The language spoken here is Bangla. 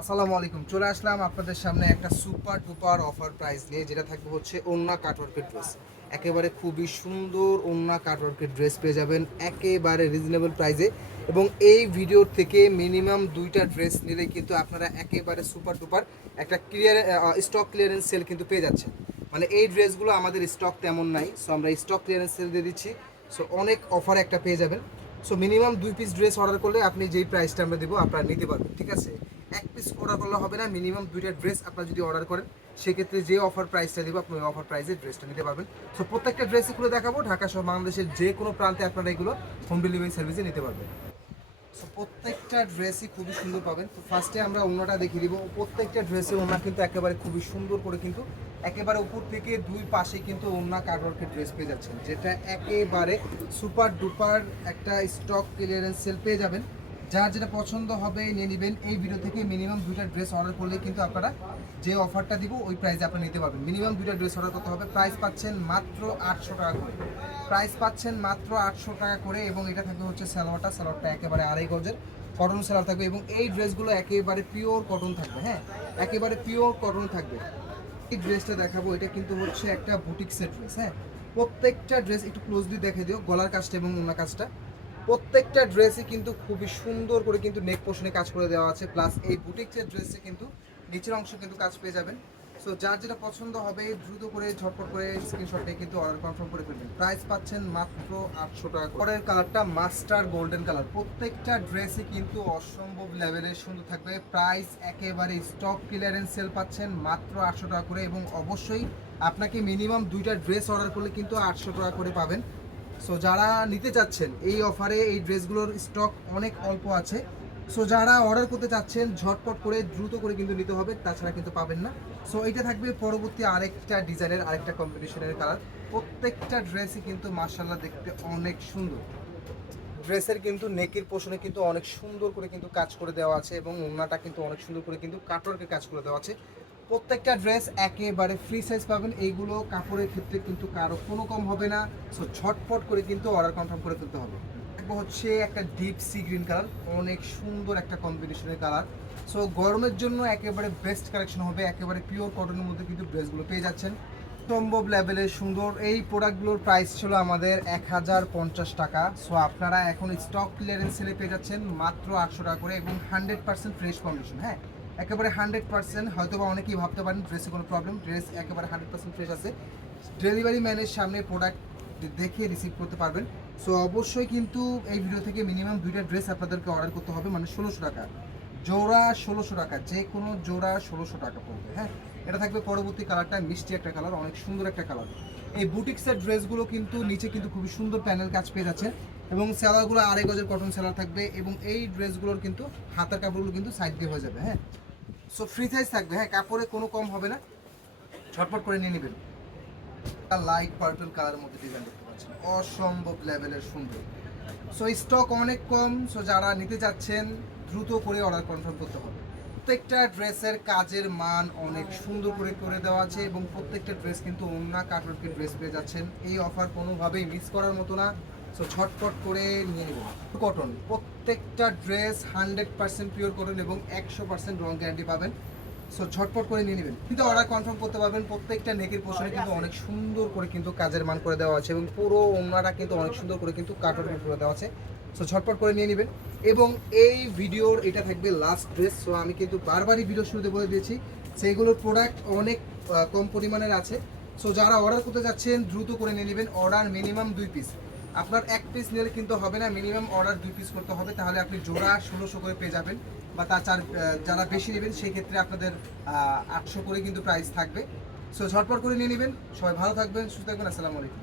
আসসালামু আলাইকুম। চলে আসলাম আপনাদের সামনে একটা সুপার ডুপার অফার প্রাইস নিয়ে, যেটা থাকবে হচ্ছে ওন্না কাটওয়ার্কের ড্রেস। একেবারে খুবই সুন্দর ওন্না কাটওয়ার্কের ড্রেস পেয়ে যাবেন একেবারে রিজনেবল প্রাইসে এবং এই ভিডিওর থেকে মিনিমাম দুইটা ড্রেস নিলে কিন্তু আপনারা একেবারে সুপার ডুপার একটা ক্লিয়ার স্টক ক্লিয়ারেন্স সেল কিন্তু পেয়ে যাচ্ছেন। মানে এই ড্রেসগুলো আমাদের স্টক তেমন নাই সো আমরা স্টক ক্লিয়ারেন্স সেল দিয়ে দিচ্ছি। সো অনেক অফার একটা পেয়ে যাবেন। সো মিনিমাম দুই পিস ড্রেস অর্ডার করলে আপনি যেই প্রাইসটা আমরা দেবো, আপনারা নিতে পারবেন, ঠিক আছে? এক পিস অর্ডার করলে হবে না মিনিমাম দুইটা ড্রেস আপনারা যদি অর্ডার করেন, সেক্ষেত্রে যে অফার প্রাইসটা দেবো, আপনি অফার প্রাইসে ড্রেসটা নিতে পারবেন। সো প্রত্যেকটা ড্রেসই খুলে দেখাবো, ঢাকা সহ বাংলাদেশের যে কোনো প্রান্তে আপনারা এগুলো হোম ডেলিভারি সার্ভিসে নিতে পারবেন। সো প্রত্যেকটা ড্রেসই খুবই সুন্দর পাবেন। তো ফার্স্টে আমরা ওনাটা দেখিয়ে দিব। প্রত্যেকটা ড্রেসে ওনা কিন্তু একেবারে খুবই সুন্দর করে কিন্তু, একেবারে উপর থেকে দুই পাশে কিন্তু ওনা কাটওয়ার্কের ড্রেস পেয়ে যাচ্ছেন। যেটা একেবারে সুপার ডুপার একটা স্টক ক্লিয়ারেন্স সেল পেয়ে যাবেন। যার যেটা পছন্দ হবে নিয়ে নেবেন। এই ভিডিও থেকে মিনিমাম দুইটা ড্রেস অর্ডার করলে কিন্তু আপনারা যে অফারটা দিব, ওই প্রাইসে আপনারা নিতে পারবেন। মিনিমাম দুইটা ড্রেস অর্ডার করতে হবে। প্রাইস পাচ্ছেন মাত্র আটশো টাকা করে। প্রাইস পাচ্ছেন মাত্র আটশো টাকা করে এবং এটা থাকবে হচ্ছে সালোয়ারটা। সালোয়ারটা একেবারে আড়াই গজের কটন সালোয়ার থাকবে এবং এই ড্রেসগুলো একেবারে পিওর কটন থাকবে হ্যাঁ? একেবারে পিওর কটন থাকবে। এই ড্রেসটা দেখাবো। এটা কিন্তু হচ্ছে একটা বুটিক্সের ড্রেস হ্যাঁ? প্রত্যেকটা ড্রেস একটু ক্লোজলি দেখে দিও। গলার কাজটা এবং ওনা কাজটা। প্রত্যেকটা ড্রেসই কিন্তু খুবই সুন্দর করে কিন্তু নেক পোর্শনে কাজ করে দেওয়া আছে প্লাস এই বুটিক্সের ড্রেসে কিন্তু নিচের অংশ কিন্তু কাজ পেয়ে যাবেন। সো যার যেটা পছন্দ হবে, দ্রুত করে, ঝটপট করে স্ক্রিনশটে কিন্তু অর্ডার কনফার্ম করে ফেলবেন। প্রাইস পাচ্ছেন মাত্র আটশো টাকা পরের কালারটা মাস্টার গোল্ডেন কালার প্রত্যেকটা ড্রেসই কিন্তু অসম্ভব লেভেলের সুন্দর থাকবে। প্রাইস একেবারে স্টক ক্লিয়ারেন্স সেল পাচ্ছেন মাত্র আটশো টাকা করে এবং অবশ্যই আপনাকে মিনিমাম দুইটা ড্রেস অর্ডার করলে কিন্তু আটশো টাকা করে পাবেন। সো যারা নিতে চাচ্ছেন এই অফারে এই ড্রেসগুলোর স্টক অনেক অল্প আছে। সো যারা অর্ডার করতে চাচ্ছেন, ঝটপট করে, দ্রুত করে কিন্তু নিতে হবে, তাছাড়া কিন্তু পাবেন না। সো এটা থাকবে পরবর্তী আরেকটা ডিজাইনের আরেকটা কম্বিনেশনের কালার প্রত্যেকটা ড্রেসই কিন্তু মার্শাল্লাহ দেখতে অনেক সুন্দর। ড্রেসের কিন্তু নেকের পোষণে কিন্তু অনেক সুন্দর করে কিন্তু কাজ করে দেওয়া আছে এবং ওড়নাটা কিন্তু অনেক সুন্দর করে কিন্তু কাটরকে কাজ করে দেওয়া আছে। প্রত্যেকটা ড্রেস একেবারে ফ্রি সাইজ পাবেন। এইগুলো কাপড়ের ক্ষেত্রে কিন্তু কারও কোনো কম হবে না। সো ঝটপট করে কিন্তু অর্ডার কনফার্ম করে ফেলতে হবে। হচ্ছে একটা ডিপ সি গ্রিন কালার অনেক সুন্দর একটা কম্বিনেশনের কালার সো গরমের জন্য একেবারে বেস্ট কালেকশন হবে। একেবারে পিওর কটনের মধ্যে কিন্তু ড্রেসগুলো পেয়ে যাচ্ছেন। সম্ভব লেভেলের সুন্দর। এই প্রোডাক্টগুলোর প্রাইস ছিল আমাদের এক হাজার পঞ্চাশ টাকা। সো আপনারা এখন স্টক ক্লিয়ারেন্স সেলে পেয়ে যাচ্ছেন মাত্র আটশো টাকা করে এবং হান্ড্রেড পার্সেন্ট ফ্রেশ কন্ডিশন হ্যাঁ? একেবারে হান্ড্রেড পার্সেন্ট হয়তো বা অনেকেই ভাবতে পারেন ড্রেসে কোনো প্রবলেম, ড্রেস একেবারে হান্ড্রেড পার্সেন্ট ফ্রেশ আছে। ডেলিভারি ম্যানের সামনে প্রোডাক্ট দেখে রিসিভ করতে পারবেন। সো অবশ্যই কিন্তু এই ভিডিও থেকে মিনিমাম দুইটা ড্রেস আপনাদেরকে অর্ডার করতে হবে মানে ষোলোশো টাকা। জোড়া ষোলোশো টাকা, যে কোনো জোড়া ষোলোশো টাকা পড়বে হ্যাঁ? এটা থাকবে পরবর্তী কালারটা মিষ্টি একটা কালার অনেক সুন্দর একটা কালার এই বুটিক্সের ড্রেসগুলো কিন্তু নিচে কিন্তু খুবই সুন্দর প্যানেল কাজ পেয়ে যাচ্ছে। এবং স্যালারগুলো আড়াই গজের কটন স্যালার থাকবে এবং এই ড্রেসগুলোর কিন্তু হাতার কাপড়গুলো কিন্তু সাইড দিয়ে হয়ে যাবে হ্যাঁ? সো ফ্রি সাইজ থাকবে। হ্যাঁ কাপড়ে কোনো কম হবে না। ঝটপট করে নিয়ে নেবেন। লাইট পার্পল কালারের মধ্যে ডিজাইন দেখতে পাচ্ছেন অসম্ভব লেভেলের সুন্দর। সো স্টক অনেক কম। সো যারা নিতে চাচ্ছেন দ্রুত করে অর্ডার কনফার্ম করতে হবে। প্রত্যেকটা ড্রেসের কাজের মান অনেক সুন্দর করে করে দেওয়া আছে এবং প্রত্যেকটা ড্রেস কিন্তু অন্য কাটওয়ার্কের ড্রেস পেয়ে যাচ্ছেন। এই অফার কোনোভাবেই মিস করার মতো না। সো ঝটপট করে নিয়ে নেবেন কটন, প্রত্যেকটা dress hundred percent pure cotton এবং একশো পার্সেন্ট রং গ্যারান্টি পাবেন। সো ঝটপট করে নিয়ে নেবেন। কিন্তু অর্ডার কনফার্ম করতে পারবেন, প্রত্যেকটা নেকের পোশনে কিন্তু অনেক সুন্দর করে কিন্তু কাজের মান করে দেওয়া আছে এবং পুরো ওনারা কিন্তু অনেক সুন্দর করে কিন্তু কাটওয়ার্ক করে দেওয়া আছে। সো ঝটপট করে নিয়ে নেবেন এবং এই ভিডিওর এটা থাকবে লাস্ট ড্রেস সো আমি কিন্তু বারবারই ভিডিও শুরুতে বলে দিয়েছি সেইগুলোর প্রোডাক্ট অনেক কম পরিমাণের আছে। সো যারা অর্ডার করতে যাচ্ছেন, দ্রুত করে নিয়ে নেবেন। অর্ডার মিনিমাম দুই পিস আপনার এক পিস নিলে কিন্তু হবে না মিনিমাম অর্ডার দুই পিস করতে হবে, তাহলে আপনি জোড়া ষোলোশো করে পেয়ে যাবেন বা তার চার যারা বেশি নেবেন সেই ক্ষেত্রে আপনাদের আটশো করে কিন্তু প্রাইস থাকবে। সো ঝটপট করে নিয়ে নেবেন। সবাই ভালো থাকবেন, সুস্থ থাকবেন, আসসালামু আলাইকুম।